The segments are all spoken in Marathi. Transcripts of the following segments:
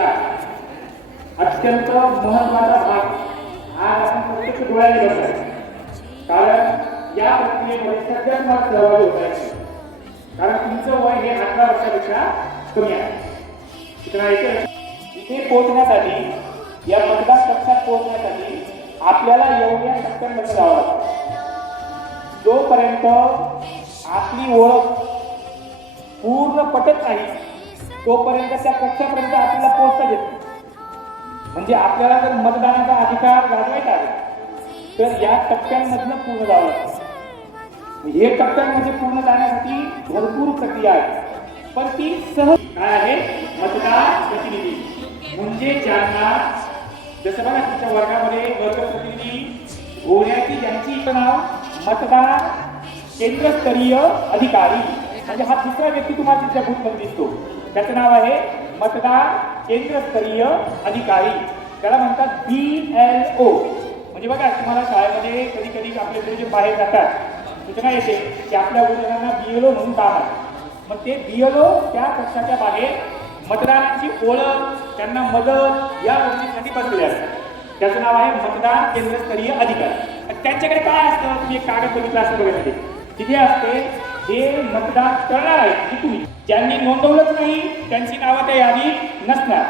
अत्यंत महत्त्वाचा भाग. आज आपण प्रत्यक्ष डोळ्याने बघतोय कारण या प्रक्रियेमध्ये सगळ्यात मला सहभागी होत आहे. कारण तुमचं वय हे अठरा वर्षापेक्षा कमी आहे. तुम्हाला इथे पोहोचण्यासाठी या मतदार कक्षात पोहोचण्यासाठी आपल्याला एवढ्या टप्प्यांमध्ये जावं लागतं. जोपर्यंत आपली ओळख पूर्ण पटत नाही तोपर्यंत त्या कक्षापर्यंत आपल्याला पोहोचता येत नाही. म्हणजे आपल्याला जर मतदानाचा अधिकार गाजवायचा आहे तर या टप्प्यांमधनं पूर्ण जावं लागतं. म्हणजे हे टप्प्यांमध्ये पूर्ण जाण्यासाठी भरपूर प्रक्रिया आहे. पण ती सहज काय आहे? मतदार प्रतिनिधी. म्हणजे ज्यांना जसं बघा तुमच्या वर्गामध्ये वर्ग प्रतिनिधी होण्याची ज्यांची नाव मतदार केंद्रस्तरीय अधिकारी. म्हणजे हा दुसरा व्यक्ती तुम्हाला तिथल्या बूथमध्ये दिसतो. त्याचं नाव आहे मतदार केंद्रस्तरीय अधिकारी. त्याला म्हणतात बी एल ओ म्हणजे बघा तुम्हाला शाळेमध्ये कधी कधी आपले मुलं जे बाहेर जातात सूचना येते? की आपल्या मुलांना बी एल ओ म्हणून काम आहे मग ते बी एल ओ त्या पक्षाच्या बाहेर मतदारांची ओळख त्यांना मदत या गोष्टीसाठी बसलेले असतात. त्याचं नाव आहे मतदार केंद्रस्तरीय अधिकारी. आणि त्यांच्याकडे काय असतं? तुम्ही एक कागद बघितलं. असतं बघायसाठी तिथे असते हे मतदान करणार आहेत की तुम्ही ज्यांनी नोंदवलंच नाही त्यांची नावं त्या यादीत नसणार.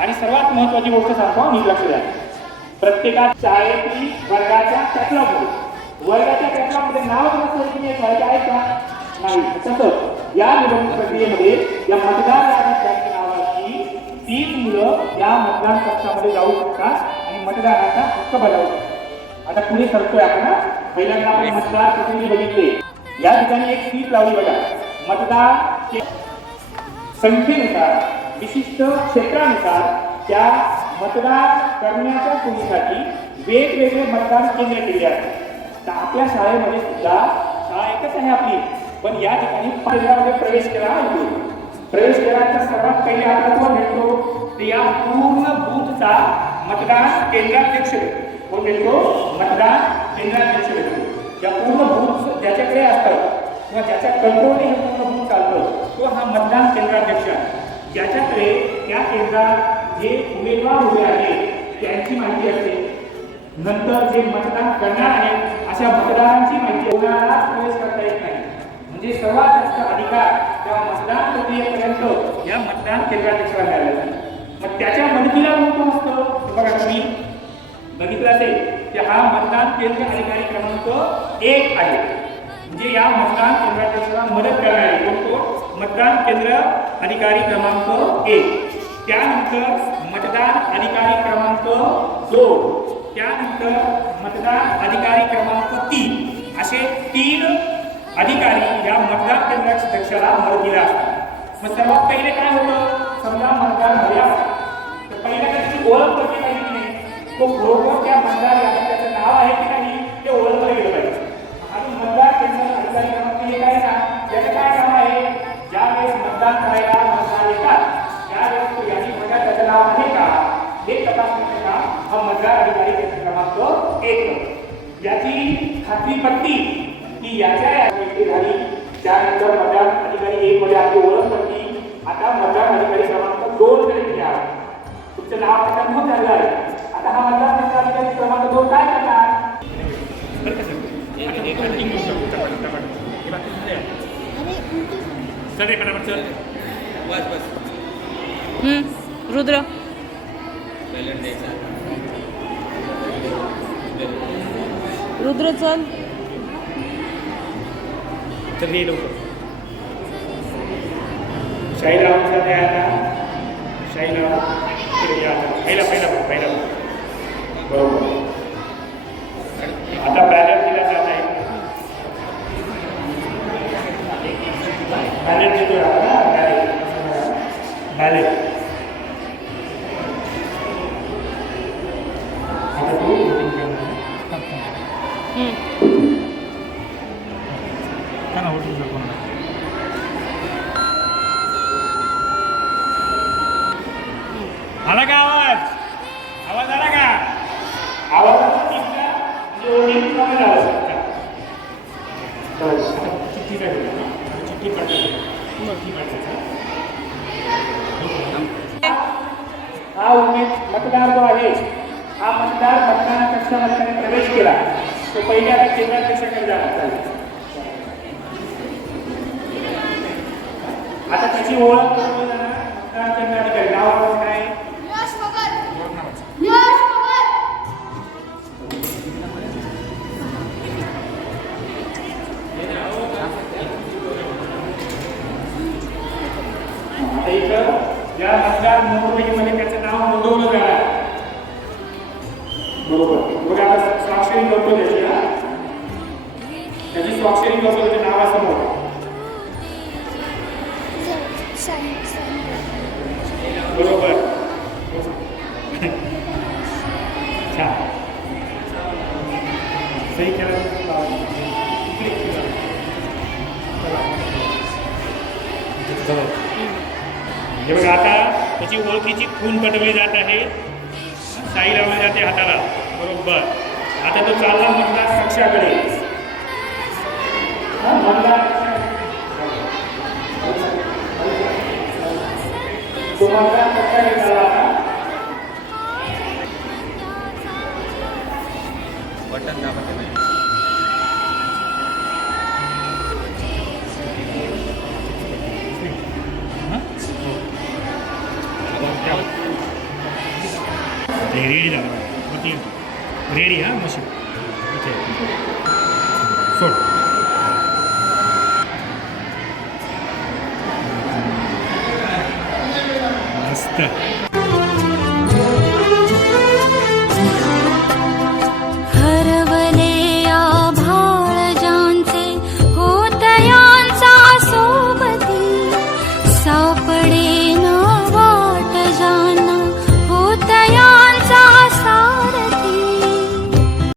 आणि सर्वात महत्वाची गोष्ट सांगतो मी लक्ष द्या. प्रत्येकात शाळेतील वर्गाच्या कॅटलॉगमध्ये वर्गाच्या कॅटलॉगमध्ये नाव नसलं की शाळेचे आहे का? नाही. तसं या निवडणूक प्रक्रियेमध्ये या मतदार यादीत ज्यांची तीन मुलं या मतदान कक्षामध्ये जाऊ शकतात आणि मतदानाचा हक्क बजावू शकतात. आता पुढे सरतोय आपण पहिल्यांदा आपण मतदार प्रतिनिधी बघितले. या ठिकाणी एक सीट लावली बघा. मतदार संख्येनुसार विशिष्ट क्षेत्रानुसार त्या मतदान करण्याच्या सोयीसाठी वेगवेगळे मतदान केंद्र केले आहेत. तर आपल्या शाळेमध्ये सुद्धा शाळा एकच आहे आपली. पण या ठिकाणी केंद्रामध्ये प्रवेश केला होतो प्रवेश तर सर्वात पहिले आपल्याला कोण भेटतो तर या पूर्ण बूथचा मतदान केंद्राध्यक्ष. भेटतो. कोण भेटतो मतदान केंद्राध्यक्ष भेटतो किंवा ज्याच्या कंट्रोलने हे पूर्ण होऊन चालतं तो हा मतदान केंद्राध्यक्ष आहे. ज्याच्याकडे त्या केंद्रात जे उमेदवार उभे आहेत त्यांची माहिती असते. नंतर जे मतदान करणार आहेत अशा मतदारांची माहिती कोणाला प्रवेश करता येत नाही. म्हणजे सर्वात जास्त अधिकार त्या मतदान प्रक्रियेपर्यंत या मतदान केंद्राध्यक्षाला मिळालेला मग त्याच्या मदतीला कोण असतं? बघा तुम्ही. बघितलं असेल की हा मतदान केंद्र अधिकारी क्रमांक एक आहे. म्हणजे या मतदान केंद्राध्यक्षाला मदत करणारे कोण कोण मतदान केंद्र अधिकारी क्रमांक एक. त्यानंतर मतदान अधिकारी क्रमांक दोन. त्यानंतर मतदान अधिकारी क्रमांक तीन. असे तीन अधिकारी या मतदान केंद्राध्यक्षाला मदतीला असतात मग सर्वात पहिले काय होतं? समजा मतदान झाल्या तर पहिल्या त्याची ओळख कशी पाहिजे नाही? तो बरोबर त्या मतदार हे तपासण्याचं काम हा मतदार अधिकारी केंद्र क्रमांक एक. याची खात्री पटली की याच्या झाली त्यानंतर मतदान अधिकारी एक मध्ये आपली ओळख पडली आता मतदान अधिकारी क्रमांक दोन कडे घ्या तुमचं नाव आता नोंद झालं आहे. आता हा मतदान केंद्र अधिकारी क्रमांक दोन काय करणार? चल बस बस रुद्र. रुद्र चल चल ये लवकर शाही लावायचा आहे आता शाही लावा इकडे या आता. पहिला पहिला पहिला. बरोबर आला का आवाज? आवाज आला का? आवाज चिठ्ठी काढली चिठ्ठी पाठवली हा उमेद मतदार जो आहे हा मतदार मतदान कक्षामध्ये प्रवेश केला. तो पहिल्या केंद्राध्यक्षाकडे जाणार आता त्याची ओळख करून जाणार मतदान केंद्राधिकारी. नाव काय? आता इथं. या मतदार नोंदवहीमध्ये त्याचं नाव नोंदवलं जाणार आहे. बरोबर. बघा आता स्वाक्षरी करतो त्याची हा. त्याची स्वाक्षरी करतो त्याच्या नावासमोर. बरोबर. छान. सही केलं. हे बघा आता त्याची ओळखीची खून पटवली जात आहे. साई लावली म्हणजे जाते हाताला. बरोबर. आता तो चालला मुलगा कक्षाकडे हा, मतदार तो कक्षाकडे चालला.